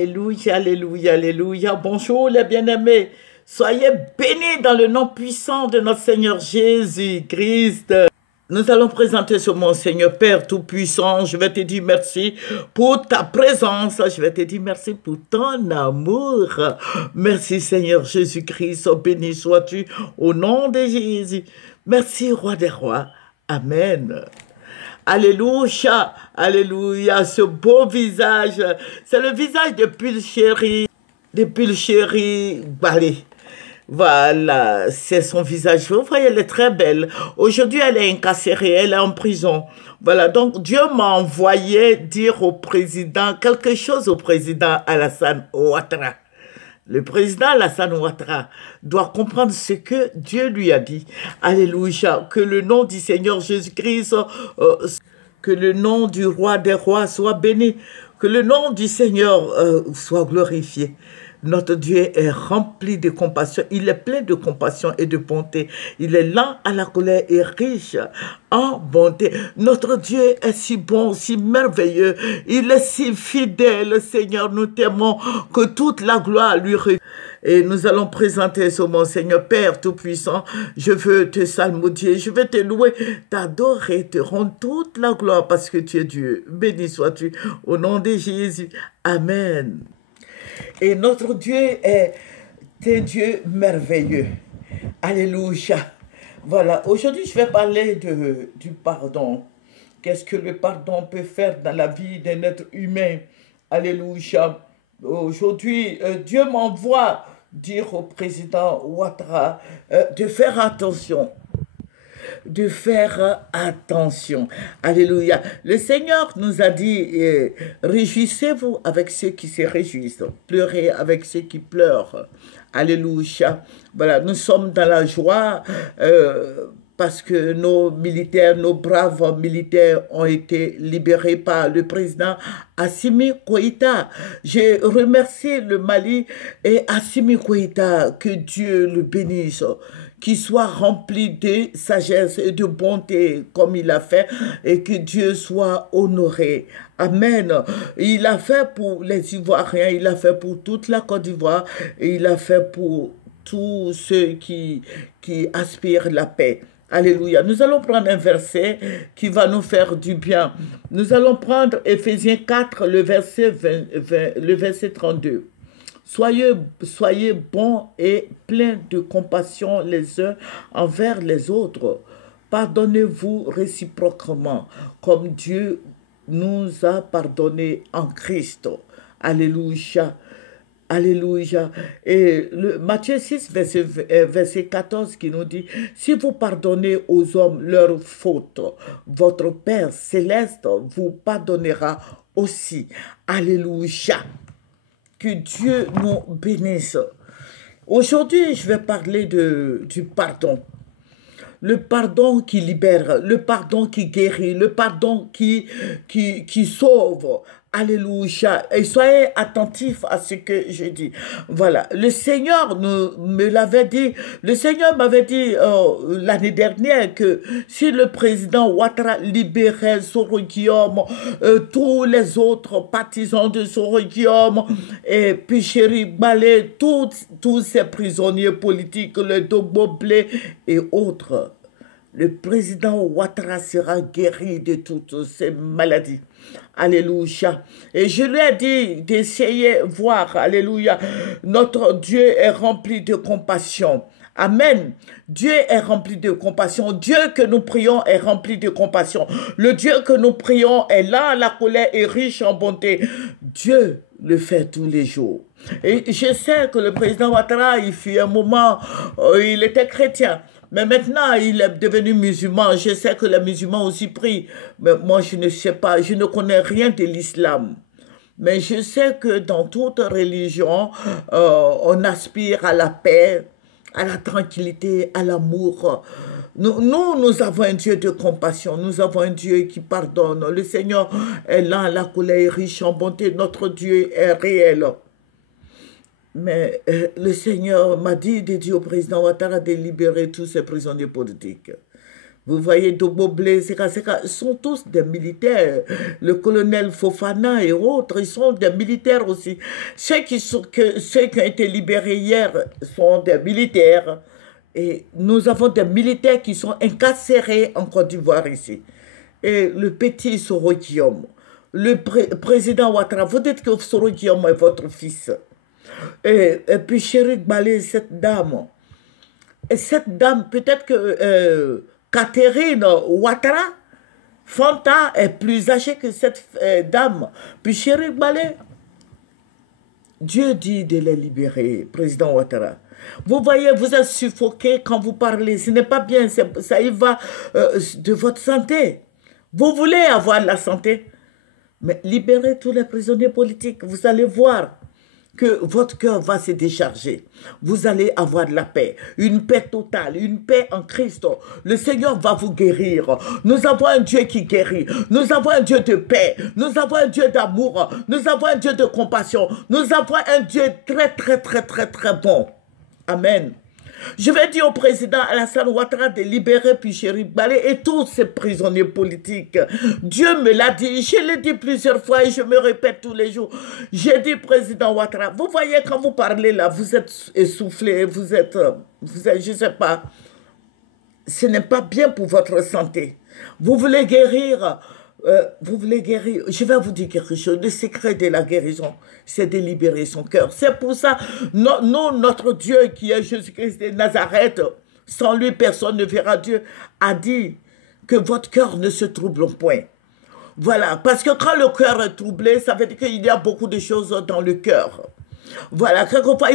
Alléluia, alléluia, alléluia. Bonjour les bien-aimés. Soyez bénis dans le nom puissant de notre Seigneur Jésus-Christ. Nous allons présenter ce mon Seigneur Père Tout-Puissant. Je vais te dire merci pour ta présence. Je vais te dire merci pour ton amour. Merci Seigneur Jésus-Christ. Béni sois-tu au nom de Jésus. Merci Roi des Rois. Amen. Alléluia, alléluia, ce beau visage, c'est le visage de Pulchérie Balé. Voilà, c'est son visage. Vous voyez, elle est très belle. Aujourd'hui, elle est incarcérée, elle est en prison. Voilà, donc Dieu m'a envoyé dire au président, quelque chose au président Alassane Ouattara. Le président Alassane Ouattara doit comprendre ce que Dieu lui a dit. Alléluia. Que le nom du Seigneur Jésus-Christ, que le nom du roi des rois soit béni. Que le nom du Seigneur soit glorifié. Notre Dieu est rempli de compassion. Il est plein de compassion et de bonté. Il est lent à la colère et riche en bonté. Notre Dieu est si bon, si merveilleux. Il est si fidèle, Seigneur. Nous t'aimons, que toute la gloire lui revient. Et nous allons présenter ce mon Seigneur Père Tout-Puissant. Je veux te salmodier, je veux te louer, t'adorer, te rendre toute la gloire parce que tu es Dieu. Béni sois-tu au nom de Jésus. Amen. Et notre Dieu est un Dieu merveilleux. Alléluia. Voilà, aujourd'hui je vais parler du pardon. Qu'est-ce que le pardon peut faire dans la vie d'un être humain? Alléluia. Aujourd'hui, Dieu m'envoie dire au président Ouattara de faire attention. De faire attention. Alléluia. Le Seigneur nous a dit, réjouissez-vous avec ceux qui se réjouissent, pleurez avec ceux qui pleurent. Alléluia. Voilà, nous sommes dans la joie parce que nos militaires, nos braves militaires ont été libérés par le président Assimi Goïta. Je remercie le Mali et Assimi Goïta, que Dieu le bénisse, qu'il soit rempli de sagesse et de bonté comme il a fait et que Dieu soit honoré. Amen. Il a fait pour les Ivoiriens, il a fait pour toute la Côte d'Ivoire et il a fait pour tous ceux qui aspirent la paix. Alléluia. Nous allons prendre un verset qui va nous faire du bien. Nous allons prendre Éphésiens 4, le verset 32. Soyez bons et pleins de compassion les uns envers les autres. Pardonnez-vous réciproquement, comme Dieu nous a pardonné en Christ. Alléluia. Alléluia. Et Matthieu 6, verset 14 qui nous dit, si vous pardonnez aux hommes leurs fautes, votre Père céleste vous pardonnera aussi. Alléluia. Que Dieu nous bénisse. Aujourd'hui, je vais parler du pardon. Le pardon qui libère, le pardon qui guérit, le pardon qui sauve. Alléluia. Et soyez attentifs à ce que je dis. Voilà. Le Seigneur me l'avait dit. Le Seigneur m'avait dit l'année dernière que si le président Ouattara libérait Soro-Guillaume, tous les autres partisans de Soro-Guillaume et Pulchérie Balé, tous ces prisonniers politiques, le Dogbo Blé et autres, le président Ouattara sera guéri de toutes ces maladies. Alléluia. Et je lui ai dit d'essayer voir, alléluia, notre Dieu est rempli de compassion. Amen. Dieu est rempli de compassion. Dieu que nous prions est rempli de compassion. Le Dieu que nous prions est là, la colère est riche en bonté. Dieu le fait tous les jours. Et je sais que le président Ouattara, il fut un moment, il était chrétien. Mais maintenant, il est devenu musulman. Je sais que les musulmans aussi prient. Mais moi, je ne sais pas. Je ne connais rien de l'islam. Mais je sais que dans toute religion, on aspire à la paix, à la tranquillité, à l'amour. Nous avons un Dieu de compassion. Nous avons un Dieu qui pardonne. Le Seigneur est là, la colère est riche en bonté. Notre Dieu est réel. Mais le Seigneur m'a dit de dire au président Ouattara de libérer tous ces prisonniers politiques. Vous voyez, Doboblé, Seka, sont tous des militaires. Le colonel Fofana et autres, ils sont des militaires aussi. Ceux qui ont été libérés hier sont des militaires. Et nous avons des militaires qui sont incarcérés en Côte d'Ivoire ici. Et le petit Soro Guillaume, le président Ouattara, vous dites que Soro Guillaume est votre fils. Et puis Chéri Balé, cette dame. Et cette dame, peut-être que Catherine Ouattara, Fanta est plus âgée que cette dame. Puis Chéri Balé, Dieu dit de les libérer, président Ouattara. Vous voyez, vous êtes suffoqué quand vous parlez. Ce n'est pas bien, ça y va de votre santé. Vous voulez avoir la santé, mais libérez tous les prisonniers politiques. Vous allez voir que votre cœur va se décharger. Vous allez avoir de la paix, une paix totale, une paix en Christ. Le Seigneur va vous guérir. Nous avons un Dieu qui guérit. Nous avons un Dieu de paix. Nous avons un Dieu d'amour. Nous avons un Dieu de compassion. Nous avons un Dieu très bon. Amen. Je vais dire au président Alassane Ouattara de libérer Picheri Balé et tous ces prisonniers politiques. Dieu me l'a dit, je l'ai dit plusieurs fois et je me répète tous les jours. J'ai dit, président Ouattara, vous voyez quand vous parlez là, vous êtes essoufflé, vous êtes je ne sais pas, ce n'est pas bien pour votre santé. Vous voulez guérir, je vais vous dire quelque chose, le secret de la guérison, c'est de libérer son cœur. C'est pour ça, notre Dieu qui est Jésus-Christ de Nazareth, sans lui personne ne verra Dieu, a dit que votre cœur ne se trouble point. Voilà, parce que quand le cœur est troublé, ça veut dire qu'il y a beaucoup de choses dans le cœur. Voilà, quelquefois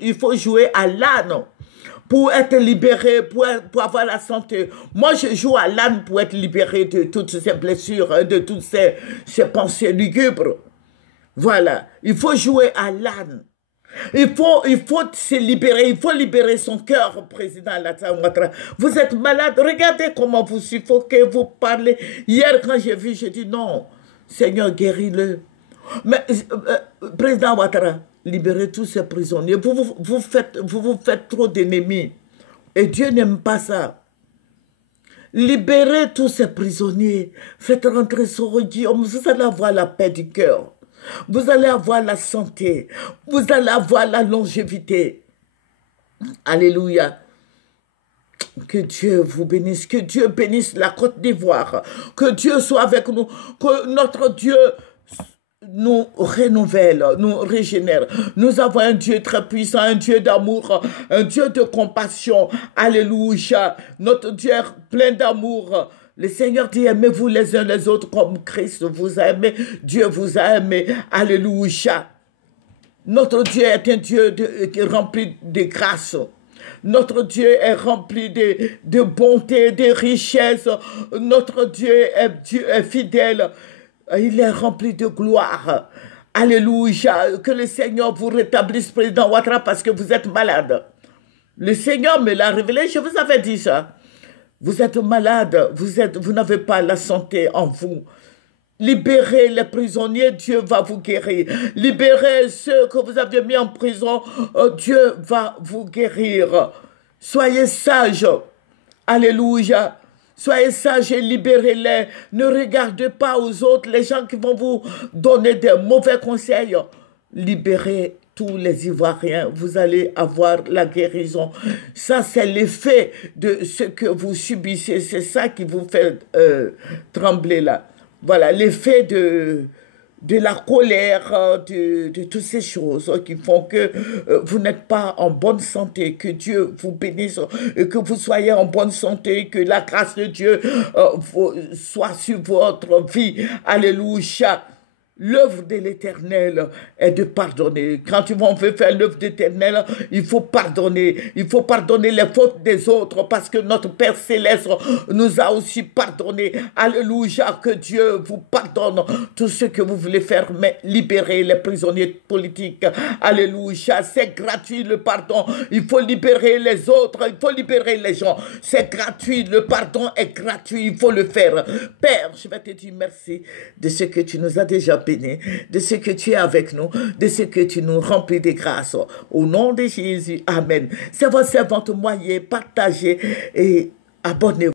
il faut jouer à l'âne pour être libéré, pour avoir la santé. Moi, je joue à l'âne pour être libéré de toutes ces blessures, de toutes ces pensées lugubres. Voilà, il faut jouer à l'âne. Il faut se libérer, il faut libérer son cœur, président Alassane Ouattara. Vous êtes malade, regardez comment vous suffoquez, vous parlez. Hier, quand j'ai vu, j'ai dit non, Seigneur, guéris-le. Mais, président Ouattara, libérez tous ces prisonniers. Vous vous faites trop d'ennemis. Et Dieu n'aime pas ça. Libérez tous ces prisonniers. Faites rentrer Soro Guillaume. Vous allez avoir la paix du cœur. Vous allez avoir la santé. Vous allez avoir la longévité. Alléluia. Que Dieu vous bénisse. Que Dieu bénisse la Côte d'Ivoire. Que Dieu soit avec nous. Que notre Dieu nous renouvelle, nous régénère. Nous avons un Dieu très puissant, un Dieu d'amour, un Dieu de compassion. Alléluia. Notre Dieu est plein d'amour. Le Seigneur dit, aimez-vous les uns les autres comme Christ vous a aimé. Dieu vous a aimé. Alléluia. Notre Dieu est un Dieu qui est rempli de grâce. Notre Dieu est rempli de bonté, de richesse. Notre Dieu est fidèle. Il est rempli de gloire. Alléluia. Que le Seigneur vous rétablisse, président Ouattara, parce que vous êtes malade. Le Seigneur me l'a révélé, je vous avais dit ça. Vous êtes malade, vous n'avez pas la santé en vous. Libérez les prisonniers, Dieu va vous guérir. Libérez ceux que vous avez mis en prison, Dieu va vous guérir. Soyez sages. Alléluia. Soyez sages et libérez-les. Ne regardez pas aux autres, les gens qui vont vous donner des mauvais conseils. Libérez tous les Ivoiriens. Vous allez avoir la guérison. Ça, c'est l'effet de ce que vous subissez. C'est ça qui vous fait trembler là. Voilà, l'effet de la colère, de toutes ces choses qui font que vous n'êtes pas en bonne santé, que Dieu vous bénisse, et que vous soyez en bonne santé, que la grâce de Dieu soit sur votre vie. Alléluia. L'œuvre de l'Éternel est de pardonner. Quand on veut faire l'œuvre de l'Éternel, il faut pardonner. Il faut pardonner les fautes des autres parce que notre Père Céleste nous a aussi pardonné. Alléluia, que Dieu vous pardonne tout ce que vous voulez faire, mais libérer les prisonniers politiques. Alléluia, c'est gratuit le pardon. Il faut libérer les autres, il faut libérer les gens. C'est gratuit, le pardon est gratuit, il faut le faire. Père, je vais te dire merci de ce que tu nous as déjà béni, de ce que tu es avec nous, de ce que tu nous remplis de grâce. Au nom de Jésus, Amen. C'est votre servante moyen, partagez et abonnez-vous.